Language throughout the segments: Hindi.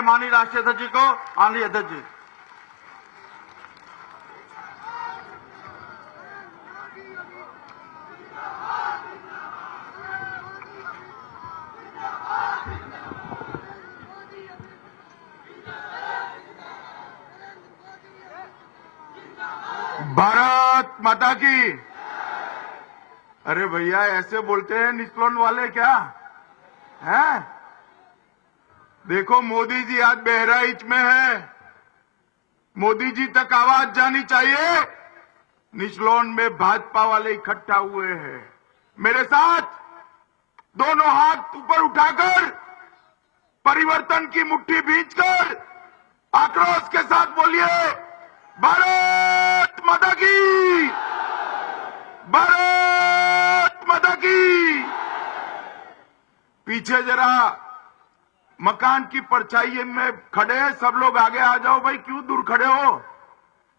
बुलाएंगे माननीय राष्ट्रीय अध्यक्ष जी को। माननीय अध्यक्ष जी। भारत माता की। अरे भैया ऐसे बोलते हैं निचलोन वाले क्या हैं? देखो मोदी जी आज बहराइच में है, मोदी जी तक आवाज जानी चाहिए। निचलोन में भाजपा वाले इकट्ठा हुए हैं। मेरे साथ दोनों हाथ ऊपर उठाकर परिवर्तन की मुट्ठी भींचकर आक्रोश के साथ बोलिए, भारत माता की, भारत माता की। पीछे जरा मकान की परछाई में खड़े हैं सब लोग, आगे आ जाओ भाई, क्यों दूर खड़े हो?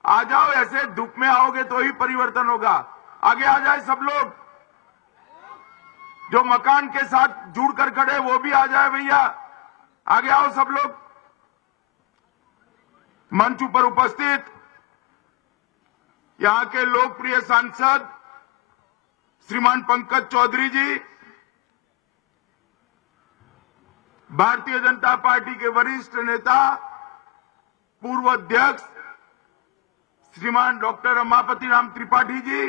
आ जाओ, ऐसे धूप में आओगे तो ही परिवर्तन होगा। आगे आ जाए सब लोग, जो मकान के साथ जुड़कर खड़े वो भी आ जाए भैया, आगे आओ सब लोग। मंच पर उपस्थित यहां के लोकप्रिय सांसद श्रीमान पंकज चौधरी जी, भारतीय जनता पार्टी के वरिष्ठ नेता पूर्व अध्यक्ष श्रीमान डॉक्टर रमापति राम त्रिपाठी जी,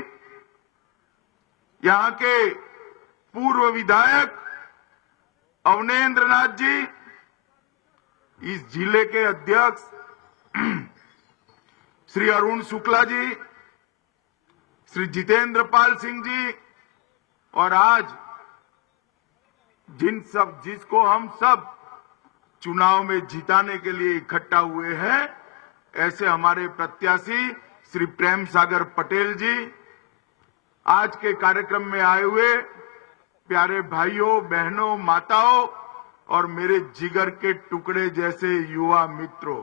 यहां के पूर्व विधायक अवनेन्द्र नाथ जी, इस जिले के अध्यक्ष श्री अरुण शुक्ला जी, श्री जितेंद्र पाल सिंह जी, और आज जिसको हम सब चुनाव में जिताने के लिए इकट्ठा हुए हैं, ऐसे हमारे प्रत्याशी श्री प्रेम सागर पटेल जी, आज के कार्यक्रम में आए हुए प्यारे भाइयों बहनों माताओं और मेरे जिगर के टुकड़े जैसे युवा मित्रों।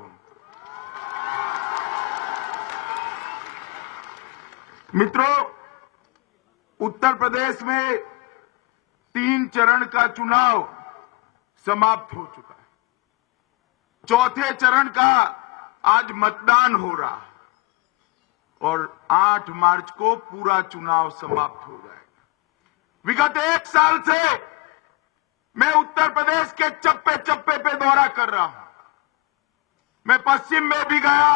उत्तर प्रदेश में 3 चरण का चुनाव समाप्त हो चुका है। चौथे चरण का आज मतदान हो रहा है और 8 मार्च को पूरा चुनाव समाप्त हो जाएगा। विगत 1 साल से मैं उत्तर प्रदेश के चप्पे चप्पे पे दौरा कर रहा हूं। मैं पश्चिम में भी गया,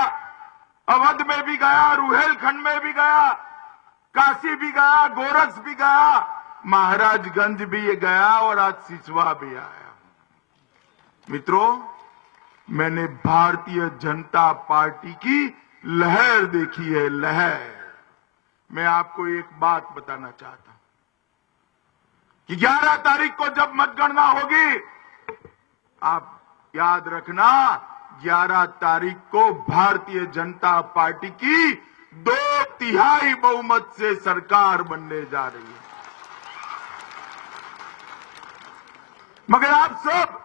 अवध में भी गया, रुहेलखंड में भी गया, काशी भी गया, गोरक्ष भी गया, महाराजगंज भी गया और आज सिसवा भी आया। मित्रों, मैंने भारतीय जनता पार्टी की लहर देखी है, लहर। मैं आपको एक बात बताना चाहता हूं कि 11 तारीख को जब मतगणना होगी, आप याद रखना 11 तारीख को भारतीय जनता पार्टी की 2/3 बहुमत से सरकार बनने जा रही है। मगर आप सब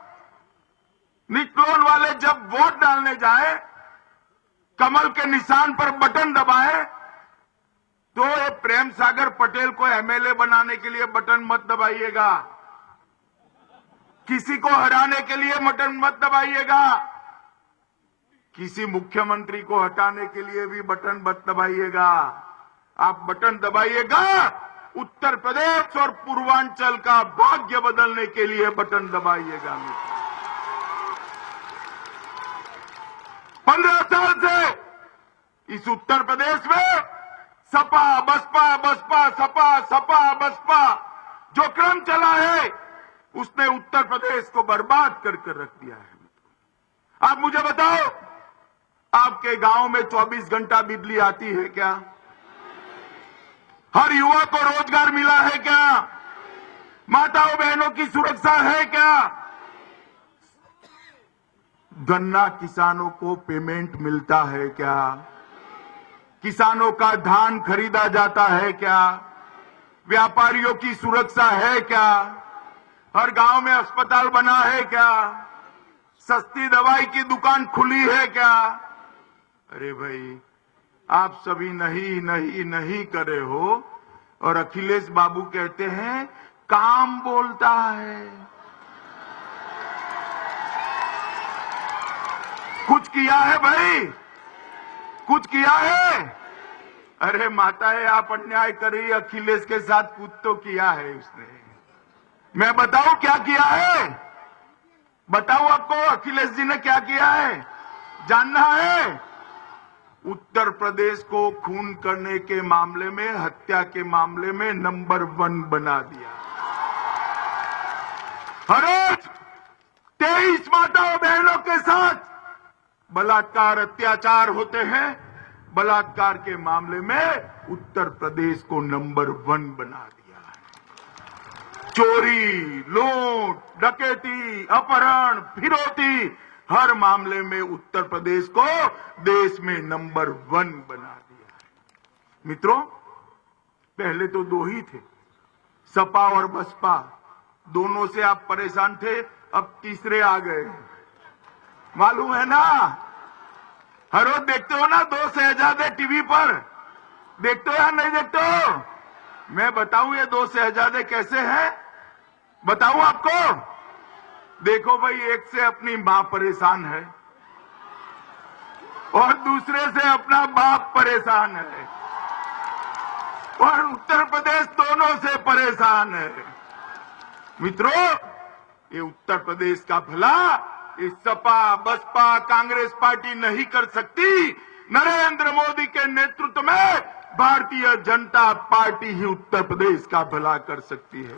निचलोन वाले जब वोट डालने जाए, कमल के निशान पर बटन दबाए, तो ये प्रेम सागर पटेल को एमएलए बनाने के लिए बटन मत दबाइएगा, किसी को हराने के लिए बटन मत दबाइएगा, किसी मुख्यमंत्री को हटाने के लिए भी बटन मत दबाइएगा। आप बटन दबाइएगा उत्तर प्रदेश और पूर्वांचल का भाग्य बदलने के लिए बटन दबाइएगा। 15 साल से इस उत्तर प्रदेश में सपा बसपा बसपा सपा सपा बसपा जो क्रम चला है, उसने उत्तर प्रदेश को बर्बाद करके रख दिया है। आप मुझे बताओ, आपके गांव में 24 घंटा बिजली आती है क्या? हर युवा को रोजगार मिला है क्या? माताओं बहनों की सुरक्षा है क्या? गन्ना किसानों को पेमेंट मिलता है क्या? किसानों का धान खरीदा जाता है क्या? व्यापारियों की सुरक्षा है क्या? हर गांव में अस्पताल बना है क्या? सस्ती दवाई की दुकान खुली है क्या? अरे भाई, आप सभी नहीं नहीं नहीं करे हो और अखिलेश बाबू कहते हैं काम बोलता है। कुछ किया है भाई, कुछ किया है? अरे माता है, आप अन्याय कर रही, अखिलेश के साथ कुछ तो किया है उसने। मैं बताऊं क्या किया है? बताऊं आपको अखिलेश जी ने क्या किया है? जानना है? उत्तर प्रदेश को खून करने के मामले में, हत्या के मामले में नंबर 1 बना दिया। हर रोज 23 माताओं बहनों के साथ बलात्कार, अत्याचार होते हैं। बलात्कार के मामले में उत्तर प्रदेश को नंबर 1 बना दिया है। चोरी, लूट, डकैती, अपहरण, फिरौती, हर मामले में उत्तर प्रदेश को देश में नंबर 1 बना दिया है। मित्रों, पहले तो 2 ही थे, सपा और बसपा। दोनों से आप परेशान थे, अब तीसरे आ गए, मालूम है ना? हर रोज देखते हो ना 2 शहजादे टीवी पर, देखते हो या नहीं देखते हो? मैं बताऊं ये 2 शहजादे कैसे हैं? बताऊं आपको? देखो भाई, एक से अपनी मां परेशान है और दूसरे से अपना बाप परेशान है, और उत्तर प्रदेश दोनों से परेशान है। मित्रों, ये उत्तर प्रदेश का भला इस सपा, बसपा, कांग्रेस पार्टी नहीं कर सकती। नरेंद्र मोदी के नेतृत्व में भारतीय जनता पार्टी ही उत्तर प्रदेश का भला कर सकती है।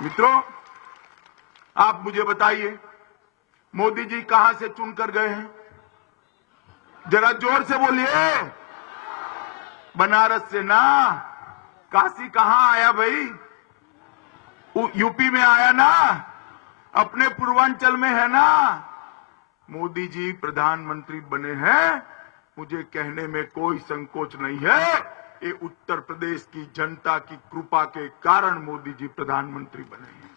मित्रों, आप मुझे बताइए, मोदी जी कहां से चुनकर गए हैं? जरा जोर से बोलिए। बनारस से ना? काशी कहां आया भाई? यूपी में आया ना? अपने पूर्वांचल में है ना? मोदी जी प्रधानमंत्री बने हैं, मुझे कहने में कोई संकोच नहीं है, ये उत्तर प्रदेश की जनता की कृपा के कारण मोदी जी प्रधानमंत्री बने हैं।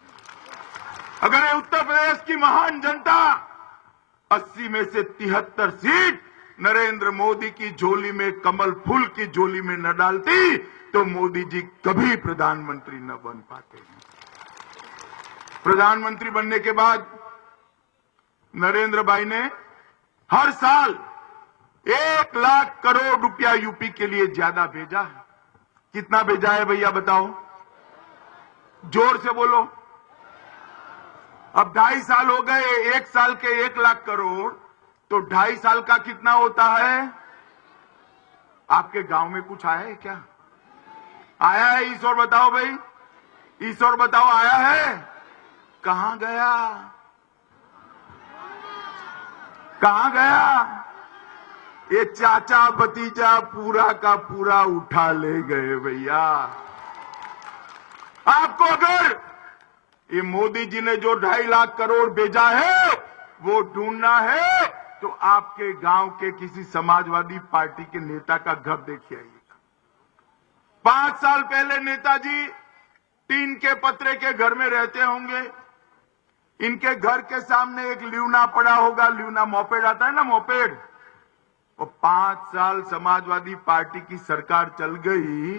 अगर ये उत्तर प्रदेश की महान जनता 80 में से 73 सीट नरेंद्र मोदी की झोली में, कमल फूल की झोली में न डालती, तो मोदी जी कभी प्रधानमंत्री न बन पाते। प्रधानमंत्री बनने के बाद नरेंद्र भाई ने हर साल 1 लाख करोड़ रुपया यूपी के लिए ज्यादा भेजा है। कितना भेजा है भैया बताओ? जोर से बोलो। अब 2.5 साल हो गए, 1 साल के 1 लाख करोड़, तो 2.5 साल का कितना होता है? आपके गांव में कुछ आया है क्या? आया है? ईश्वर बताओ भाई, ईश्वर बताओ, आया है? कहां गया? कहां गया? ये चाचा भतीजा पूरा का पूरा उठा ले गए भैया। आपको अगर ये मोदी जी ने जो 2.5 लाख करोड़ भेजा है वो ढूंढना है, तो आपके गांव के किसी समाजवादी पार्टी के नेता का घर देखिए आइएगा। 5 साल पहले नेताजी टीन के पतरे के घर में रहते होंगे। इनके घर के सामने एक ल्यूना पड़ा होगा, ल्यूना मोपेड आता है ना, मोपेड। और 5 साल समाजवादी पार्टी की सरकार चल गई,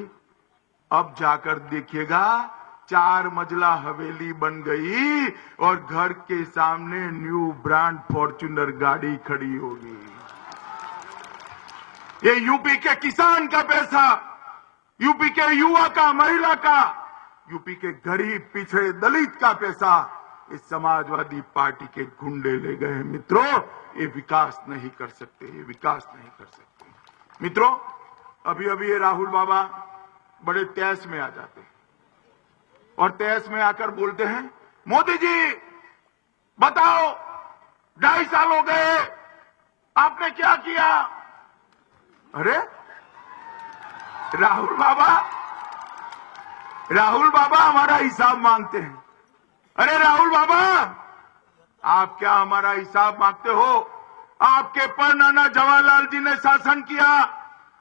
अब जाकर देखिएगा 4 मंजिला हवेली बन गई और घर के सामने न्यू ब्रांड फॉर्च्यूनर गाड़ी खड़ी होगी। ये यूपी के किसान का पैसा, यूपी के युवा का, महिला का, यूपी के गरीब पिछड़े दलित का पैसा इस समाजवादी पार्टी के गुंडे ले गए हैं। मित्रों, ये विकास नहीं कर सकते, ये विकास नहीं कर सकते। मित्रों, अभी अभी ये राहुल बाबा बड़े तैस में आ जाते हैं और तैस में आकर बोलते हैं, मोदी जी बताओ 2.5 साल हो गए, आपने क्या किया? अरे राहुल बाबा हमारा हिसाब मांगते हैं। अरे राहुल बाबा, आप क्या हमारा हिसाब मांगते हो? आपके परनाना जवाहरलाल जी ने शासन किया,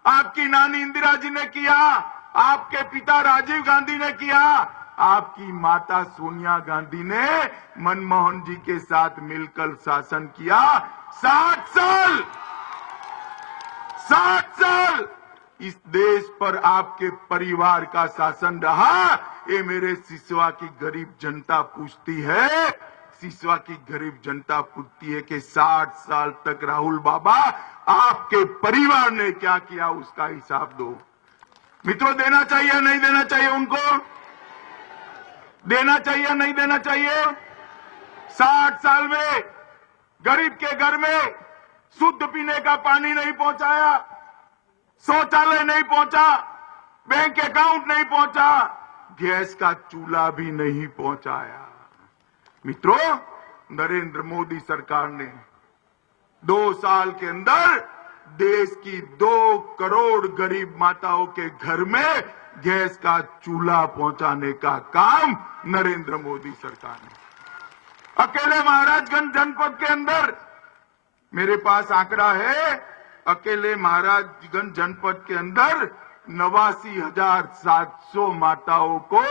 आपकी नानी इंदिरा जी ने किया, आपके पिता राजीव गांधी ने किया, आपकी माता सोनिया गांधी ने मनमोहन जी के साथ मिलकर शासन किया। 60 साल इस देश पर आपके परिवार का शासन रहा। ये मेरे सिसवा की गरीब जनता पूछती है, सिसवा की गरीब जनता पूछती है कि 60 साल तक राहुल बाबा आपके परिवार ने क्या किया, उसका हिसाब दो। मित्रों, देना चाहिए नहीं देना चाहिए? उनको देना चाहिए नहीं देना चाहिए? 60 साल में गरीब के घर में शुद्ध पीने का पानी नहीं पहुंचाया, शौचालय नहीं पहुंचा, बैंक अकाउंट नहीं पहुंचा, गैस का चूल्हा भी नहीं पहुंचाया। मित्रों, नरेंद्र मोदी सरकार ने 2 साल के अंदर देश की 2 करोड़ गरीब माताओं के घर में गैस का चूल्हा पहुंचाने का काम नरेंद्र मोदी सरकार ने। अकेले महाराजगंज जनपद के अंदर, मेरे पास आंकड़ा है, अकेले महाराजगंज जनपद के अंदर 89,700 माताओं को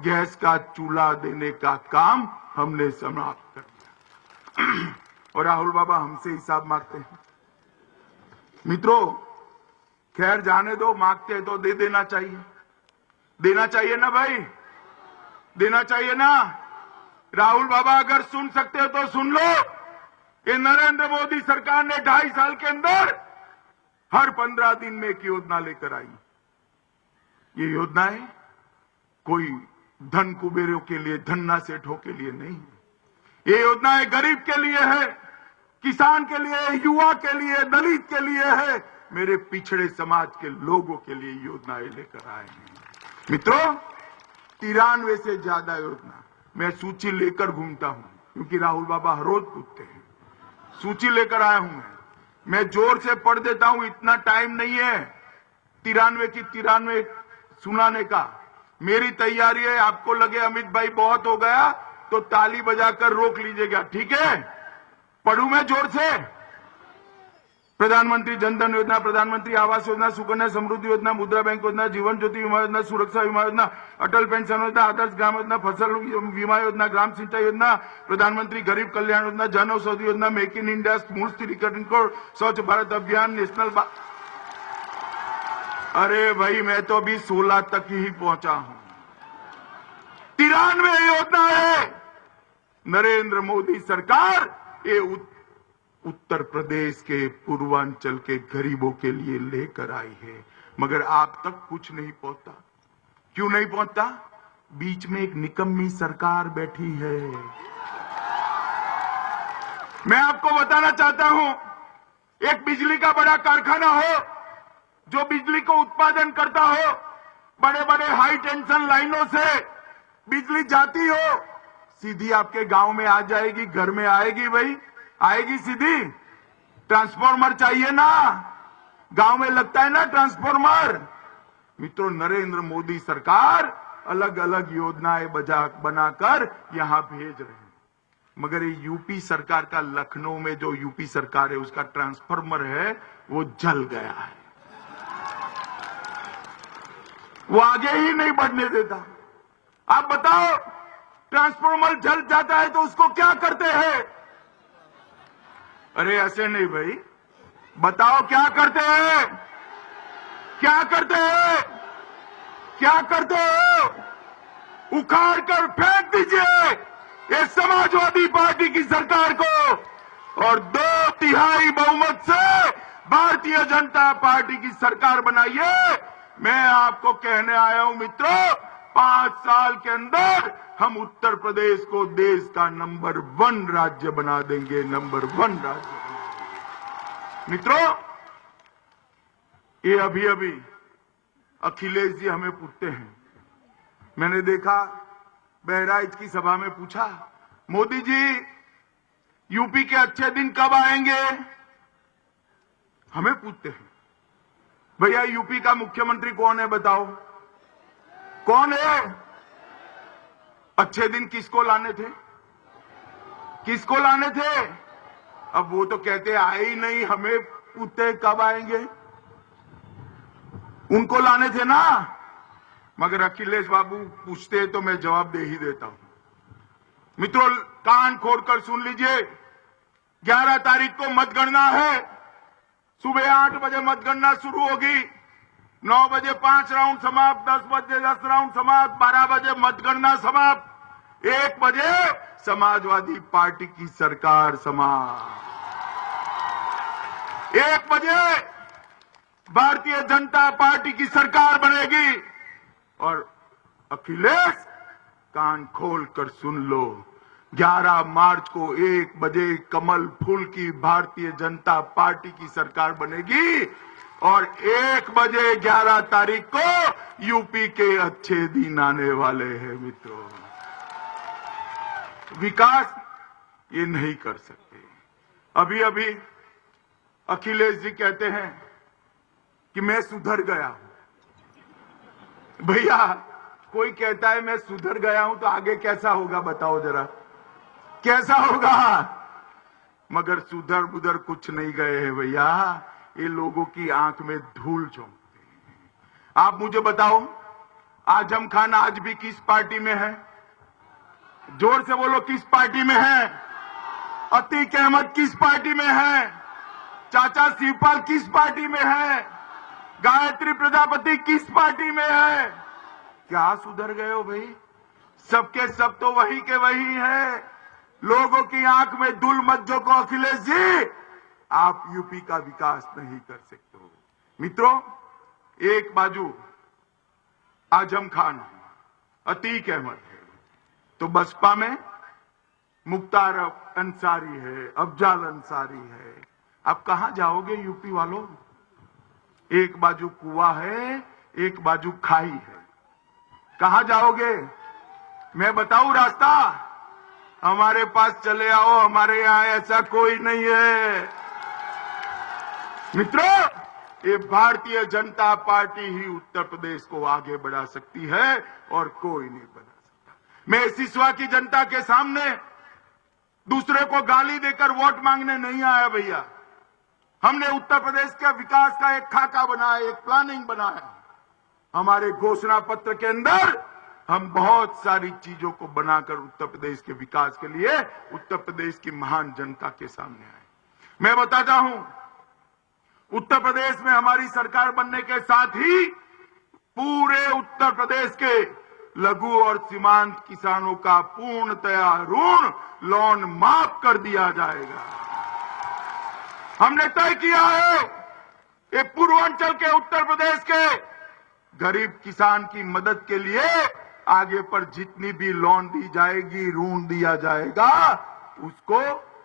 गैस का चूल्हा देने का काम हमने समाप्त कर दिया। और राहुल बाबा हमसे हिसाब मांगते हैं। मित्रों, खैर जाने दो, मांगते हैं तो दे देना चाहिए। देना चाहिए ना भाई, देना चाहिए ना? राहुल बाबा अगर सुन सकते हो तो सुन लो। ये नरेंद्र मोदी सरकार ने 2.5 साल के अंदर हर 15 दिन में एक योजना लेकर आई। ये योजनाएं कोई धन कुबेरों के लिए, धन्ना सेठों के लिए नहीं है। ये योजनाएं गरीब के लिए है, किसान के लिए, युवा के लिए, दलित के लिए है, मेरे पिछड़े समाज के लोगों के लिए योजनाएं लेकर आए हैं। मित्रों, 93 से ज्यादा योजना मैं सूची लेकर घूमता हूं, क्योंकि राहुल बाबा हर रोज पूछते हैं। सूची लेकर आया हूं मैं जोर से पढ़ देता हूं, इतना टाइम नहीं है 93 की 93 सुनाने का। मेरी तैयारी है, आपको लगे अमित भाई बहुत हो गया तो ताली बजाकर रोक लीजिएगा, ठीक है? पढ़ूं मैं जोर से? प्रधानमंत्री जनधन योजना, प्रधानमंत्री आवास योजना, सुकन्या समृद्धि योजना, मुद्रा बैंक योजना, जीवन ज्योति बीमा योजना, सुरक्षा बीमा योजना, अटल पेंशन योजना, आदर्श ग्राम योजना, फसल बीमा योजना, ग्राम सिंचाई योजना, प्रधानमंत्री गरीब Kalyan Yojana, Jan Aushadhi Yojana, make in India, small स्थिरीकरण कोड, स्वच्छ भारत अभियान, नेशनल अरे भाई, मैं तो अभी 16 तक ही पहुंचा हूं। 93 योजना है नरेंद्र मोदी सरकार ये उत्तर प्रदेश के पूर्वांचल के गरीबों के लिए लेकर आई है, मगर आप तक कुछ नहीं पहुंचता। क्यों नहीं पहुंचता? बीच में एक निकम्मी सरकार बैठी है। मैं आपको बताना चाहता हूं, एक बिजली का बड़ा कारखाना हो जो बिजली को उत्पादन करता हो, बड़े बड़े हाई टेंशन लाइनों से बिजली जाती हो, सीधी आपके गांव में आ जाएगी, घर में आएगी भाई, आएगी सीधी। ट्रांसफॉर्मर चाहिए ना, गांव में लगता है ना ट्रांसफॉर्मर। मित्रों, नरेंद्र मोदी सरकार अलग अलग योजनाएं बनाकर यहां भेज रहे हैं, मगर ये यूपी सरकार का, लखनऊ में जो यूपी सरकार है उसका ट्रांसफॉर्मर है वो जल गया है, वो आगे ही नहीं बढ़ने देता। आप बताओ, ट्रांसफॉर्मर जल जाता है तो उसको क्या करते हैं? अरे ऐसे नहीं भाई, बताओ क्या करते हैं? क्या करते हैं? क्या करते हो? उखाड़ कर फेंक दीजिए ये समाजवादी पार्टी की सरकार को, और 2/3 बहुमत से भारतीय जनता पार्टी की सरकार बनाइए। मैं आपको कहने आया हूं मित्रों, 5 साल के अंदर हम उत्तर प्रदेश को देश का नंबर 1 राज्य बना देंगे, नंबर 1 राज्य बना देंगे। मित्रों, ये अभी अखिलेश जी हमें पूछते हैं, मैंने देखा बहराइच की सभा में पूछा, मोदी जी यूपी के अच्छे दिन कब आएंगे? हमें पूछते हैं, भैया यूपी का मुख्यमंत्री कौन है बताओ, कौन है? अच्छे दिन किसको लाने थे? किसको लाने थे? अब वो तो कहते आए ही नहीं, हमें पूछते कब आएंगे, उनको लाने थे ना। मगर अखिलेश बाबू पूछते तो मैं जवाब दे ही देता हूं। मित्रों, कान खोलकर सुन लीजिए, 11 तारीख को मतगणना है। सुबह 8 बजे मतगणना शुरू होगी, 9 बजे 5 राउंड समाप्त, 10 बजे 10 राउंड समाप्त, 12 बजे मतगणना समाप्त। 1 बजे समाजवादी पार्टी की सरकार 1 बजे भारतीय जनता पार्टी की सरकार बनेगी। और अखिलेश, कान खोल कर सुन लो, 11 मार्च को 1 बजे कमल फूल की भारतीय जनता पार्टी की सरकार बनेगी और 1 बजे 11 तारीख को यूपी के अच्छे दिन आने वाले हैं। मित्रों, विकास ये नहीं कर सकते। अभी अभी अखिलेश जी कहते हैं कि मैं सुधर गया हूं। भैया, कोई कहता है मैं सुधर गया हूं तो आगे कैसा होगा बताओ जरा, कैसा होगा? मगर सुधर बुधर कुछ नहीं गए हैं भैया, ये लोगों की आंख में धूल झोंकते हैं। आप मुझे बताओ, आजम खान आज भी किस पार्टी में है? जोर से बोलो, किस पार्टी में है? अतीक अहमद किस पार्टी में है? चाचा शिवपाल किस पार्टी में है? गायत्री प्रजापति किस पार्टी में है? क्या सुधर गए हो भाई? सबके सब तो वही के वही है। लोगों की आंख में धूल मत झोंको अखिलेश जी, आप यूपी का विकास नहीं कर सकते हो। मित्रों, एक बाजू आजम खान है, अतीक अहमद है, तो बसपा में मुख्तार अंसारी है, अफजाल अंसारी है। अब कहां जाओगे यूपी वालों? एक बाजू कुआं है, एक बाजू खाई है, कहां जाओगे? मैं बताऊं रास्ता? हमारे पास चले आओ, हमारे यहां ऐसा कोई नहीं है। मित्रों, ये भारतीय जनता पार्टी ही उत्तर प्रदेश को आगे बढ़ा सकती है और कोई नहीं बढ़ा सकता। मैं सिसवा की जनता के सामने दूसरे को गाली देकर वोट मांगने नहीं आया भैया। हमने उत्तर प्रदेश के विकास का एक खाका बनाया, एक प्लानिंग बनाया। हमारे घोषणा पत्र के अंदर हम बहुत सारी चीजों को बनाकर उत्तर प्रदेश के विकास के लिए उत्तर प्रदेश की महान जनता के सामने आए। मैं बताता हूं, उत्तर प्रदेश में हमारी सरकार बनने के साथ ही पूरे उत्तर प्रदेश के लघु और सीमांत किसानों का पूर्णतया ऋण लोन माफ कर दिया जाएगा। हमने तय किया है ये पूर्वांचल के उत्तर प्रदेश के गरीब किसान की मदद के लिए आगे पर जितनी भी लोन दी जाएगी, ऋण दिया जाएगा, उसको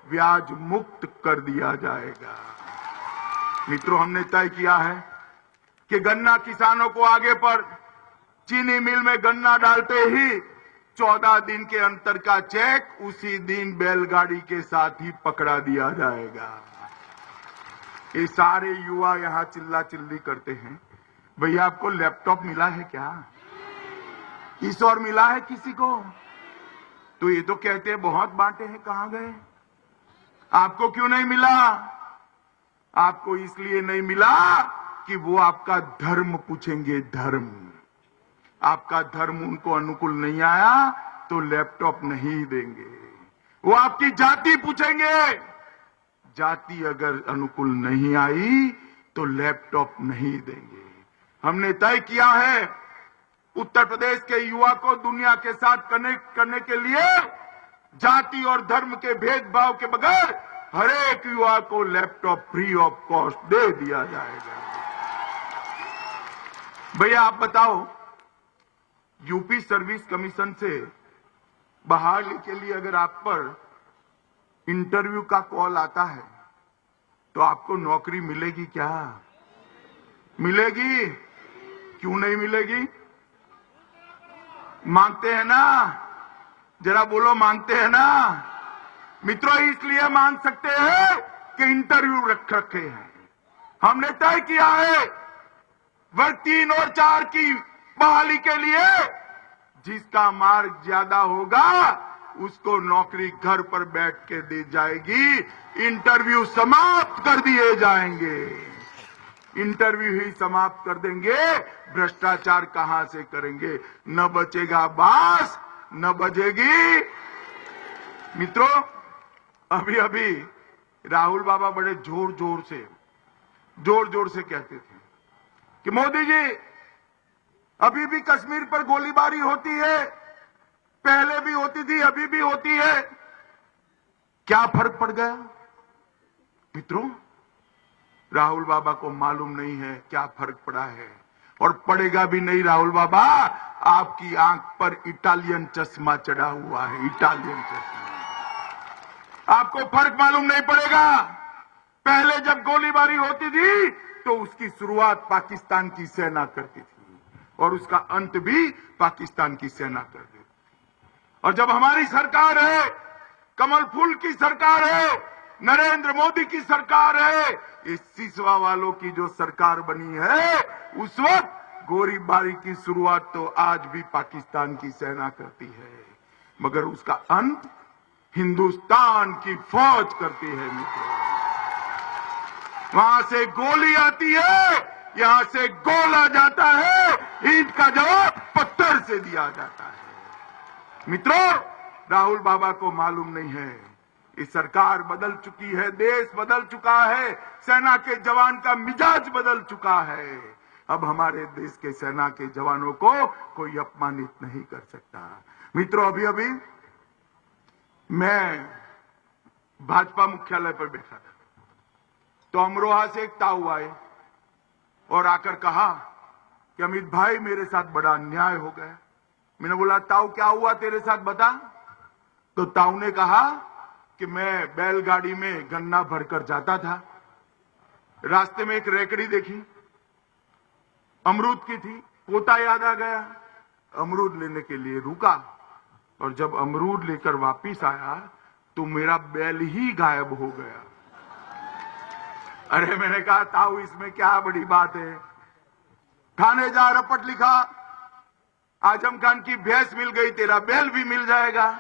ब्याज मुक्त कर दिया जाएगा। मित्रों, हमने तय किया है कि गन्ना किसानों को आगे पर चीनी मिल में गन्ना डालते ही 14 दिन के अंतर का चेक उसी दिन बैलगाड़ी के साथ ही पकड़ा दिया जाएगा। ये सारे युवा यहां चिल्ला चिल्ली करते हैं, भैया आपको लैपटॉप मिला है क्या? इस और मिला है किसी को? तो ये तो कहते हैं बहुत बांटे हैं, कहां गए? आपको क्यों नहीं मिला? आपको इसलिए नहीं मिला कि वो आपका धर्म पूछेंगे, धर्म। आपका धर्म उनको अनुकूल नहीं आया तो लैपटॉप नहीं देंगे। वो आपकी जाति पूछेंगे, जाति अगर अनुकूल नहीं आई तो लैपटॉप नहीं देंगे। हमने तय किया है उत्तर प्रदेश के युवा को दुनिया के साथ कनेक्ट करने के लिए जाति और धर्म के भेदभाव के बगैर हर एक युवा को लैपटॉप फ्री ऑफ कॉस्ट दे दिया जाएगा। भैया आप बताओ, यूपी सर्विस कमीशन से बहाली के लिए अगर आप पर इंटरव्यू का कॉल आता है तो आपको नौकरी मिलेगी क्या? मिलेगी? क्यों नहीं मिलेगी? मांगते हैं ना? जरा बोलो, मांगते हैं ना? मित्रों, इसलिए मांग सकते हैं कि इंटरव्यू रखे हैं। हमने तय किया है वर्ग 3 और 4 की बहाली के लिए जिसका मार्क ज्यादा होगा उसको नौकरी घर पर बैठ के दी जाएगी। इंटरव्यू समाप्त कर दिए जाएंगे। इंटरव्यू ही समाप्त कर देंगे, भ्रष्टाचार कहां से करेंगे? न बचेगा बांस, न बजेगी। मित्रों, अभी अभी राहुल बाबा बड़े जोर जोर से कहते थे कि मोदी जी, अभी भी कश्मीर पर गोलीबारी होती है, पहले भी होती थी, अभी भी होती है। क्या फर्क पड़ गया मित्रों? राहुल बाबा को मालूम नहीं है क्या फर्क पड़ा है, और पड़ेगा भी नहीं। राहुल बाबा, आपकी आंख पर इटालियन चश्मा चढ़ा हुआ है, इटालियन चश्मा। आपको फर्क मालूम नहीं पड़ेगा। पहले जब गोलीबारी होती थी तो उसकी शुरुआत पाकिस्तान की सेना करती थी और उसका अंत भी पाकिस्तान की सेना करती थी। और जब हमारी सरकार है, कमल फूल की सरकार है, नरेंद्र मोदी की सरकार है, इस सिसवा वालों की जो सरकार बनी है, उस वक्त गोलीबारी की शुरुआत तो आज भी पाकिस्तान की सेना करती है, मगर उसका अंत हिंदुस्तान की फौज करती है मित्रों। वहां से गोली आती है, यहां से गोला जाता है, ईंट का जवाब पत्थर से दिया जाता है। मित्रों, राहुल बाबा को मालूम नहीं है, ये सरकार बदल चुकी है, देश बदल चुका है, सेना के जवान का मिजाज बदल चुका है। अब हमारे देश के सेना के जवानों को कोई अपमानित नहीं कर सकता। मित्रों, अभी अभी मैं भाजपा मुख्यालय पर बैठा था, तो अमरोहा से एक ताऊ आए और आकर कहा कि अमित भाई, मेरे साथ बड़ा अन्याय हो गया। मैंने बोला, ताऊ क्या हुआ तेरे साथ, बता। तो ताऊ ने कहा कि मैं बैलगाड़ी में गन्ना भरकर जाता था, रास्ते में एक रेकड़ी देखी, अमरूद की थी, पोता याद आ गया, अमरूद लेने के लिए रुका, और जब अमरूद लेकर वापिस आया तो मेरा बैल ही गायब हो गया। अरे मैंने कहा, ताऊ इसमें क्या बड़ी बात है, थाने जा, रपट लिखा, आजम खान की भैंस मिल गई, तेरा बैल भी मिल जाएगा।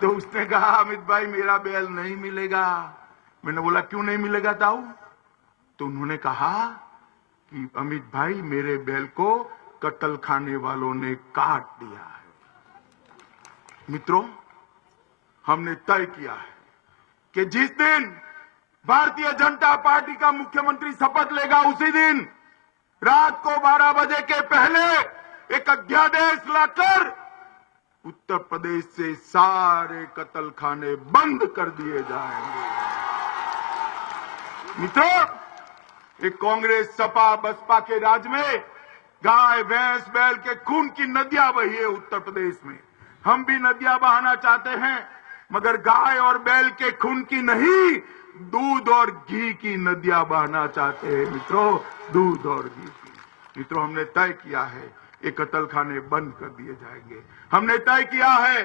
तो उसने कहा, अमित भाई मेरा बैल नहीं मिलेगा। मैंने बोला, क्यों नहीं मिलेगा ताऊ? तो उन्होंने कहा कि अमित भाई, मेरे बैल को कत्ल खाने वालों ने काट दिया है। मित्रों, हमने तय किया है कि जिस दिन भारतीय जनता पार्टी का मुख्यमंत्री शपथ लेगा, उसी दिन रात को 12 बजे के पहले एक अध्यादेश लाकर उत्तर प्रदेश से सारे कत्ल खाने बंद कर दिए जाएंगे। मित्रों, एक कांग्रेस, सपा, बसपा के राज में गाय, भैंस, बैल के खून की नदियां बही है उत्तर प्रदेश में। हम भी नदियां बहाना चाहते हैं, मगर गाय और बैल के खून की नहीं, दूध और घी की नदियां बहाना चाहते हैं मित्रों, दूध और घी की। मित्रों, हमने तय किया है ये कत्ल खाने बंद कर दिए जाएंगे। हमने तय किया है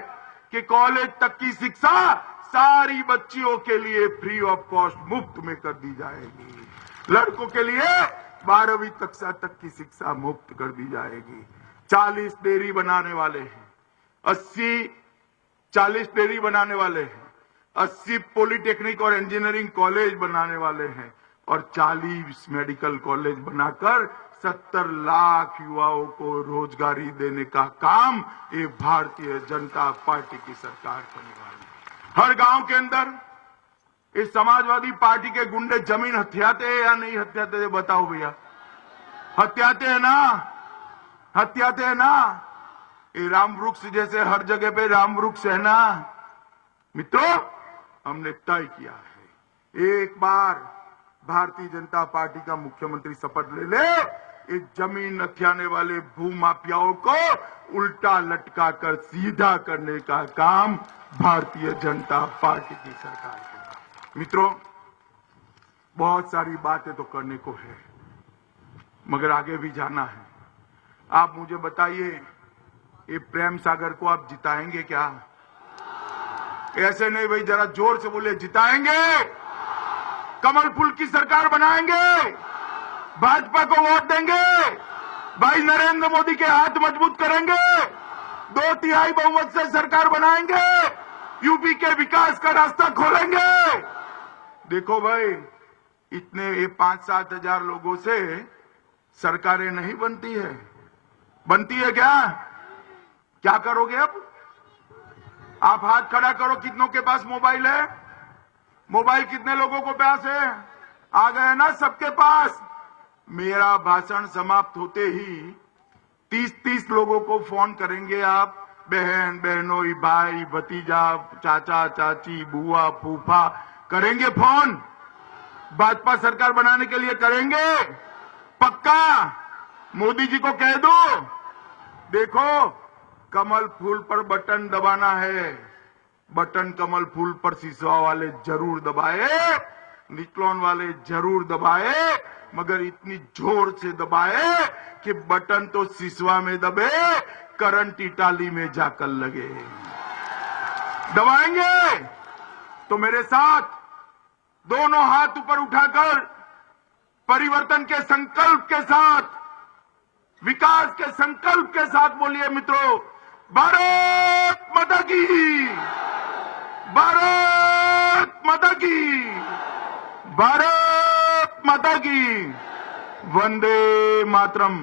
कि कॉलेज तक की शिक्षा सारी बच्चियों के लिए फ्री ऑफ कॉस्ट, मुफ्त में कर दी जाएगी। लड़कों के लिए 12वीं कक्षा तक की शिक्षा मुफ्त कर दी जाएगी। 40 डेयरी बनाने वाले हैं, 40 डेयरी बनाने वाले हैं, 80 पॉलिटेक्निक और इंजीनियरिंग कॉलेज बनाने वाले हैं, और 40 मेडिकल कॉलेज बनाकर 70 लाख युवाओं को रोजगारी देने का काम ये भारतीय जनता पार्टी की सरकार करने वाली है। हर गांव के अंदर इस समाजवादी पार्टी के गुंडे जमीन हथियाते हैं या नहीं हथियाते, बताओ भैया। हथियाते हैं ना, हथियाते हैं ना। ये राम वृक्ष जैसे हर जगह पे राम वृक्ष है ना। मित्रों, हमने तय किया है, एक बार भारतीय जनता पार्टी का मुख्यमंत्री शपथ ले ले, इस जमीन हथियाने वाले भूमाफियाओं को उल्टा लटका कर सीधा करने का काम भारतीय जनता पार्टी की सरकार करेगी। मित्रों, बहुत सारी बातें तो करने को है, मगर आगे भी जाना है। आप मुझे बताइए, ये प्रेम सागर को आप जिताएंगे क्या? ऐसे नहीं भाई, जरा जोर से बोले, जिताएंगे। कमल फूल की सरकार बनाएंगे, भाजपा को वोट देंगे, भाई नरेंद्र मोदी के हाथ मजबूत करेंगे, 2/3 बहुमत से सरकार बनाएंगे, यूपी के विकास का रास्ता खोलेंगे। देखो भाई, इतने 5-7 हजार लोगों से सरकारें नहीं बनती है। बनती है क्या? क्या करोगे अब? आप हाथ खड़ा करो, कितनों के पास मोबाइल है? मोबाइल कितने लोगों को पास है? आ गए ना सबके पास। मेरा भाषण समाप्त होते ही 30-30 लोगों को फोन करेंगे आप, बहन, बहनोई, भाई, भतीजा, चाचा, चाची, बुआ, फूफा, करेंगे फोन? भाजपा सरकार बनाने के लिए करेंगे? पक्का? मोदी जी को कह दो, देखो कमल फूल पर बटन दबाना है, बटन कमल फूल पर सिसवा वाले जरूर दबाए, निचलोन वाले जरूर दबाए, मगर इतनी जोर से दबाए कि बटन तो सिसवा में दबे, करंट इटाली में जाकर लगे। दबाएंगे तो मेरे साथ दोनों हाथ ऊपर उठाकर परिवर्तन के संकल्प के साथ, विकास के संकल्प के साथ बोलिए मित्रों, भारत माता की, भारत माता की, भारत माता की, वंदे मातरम।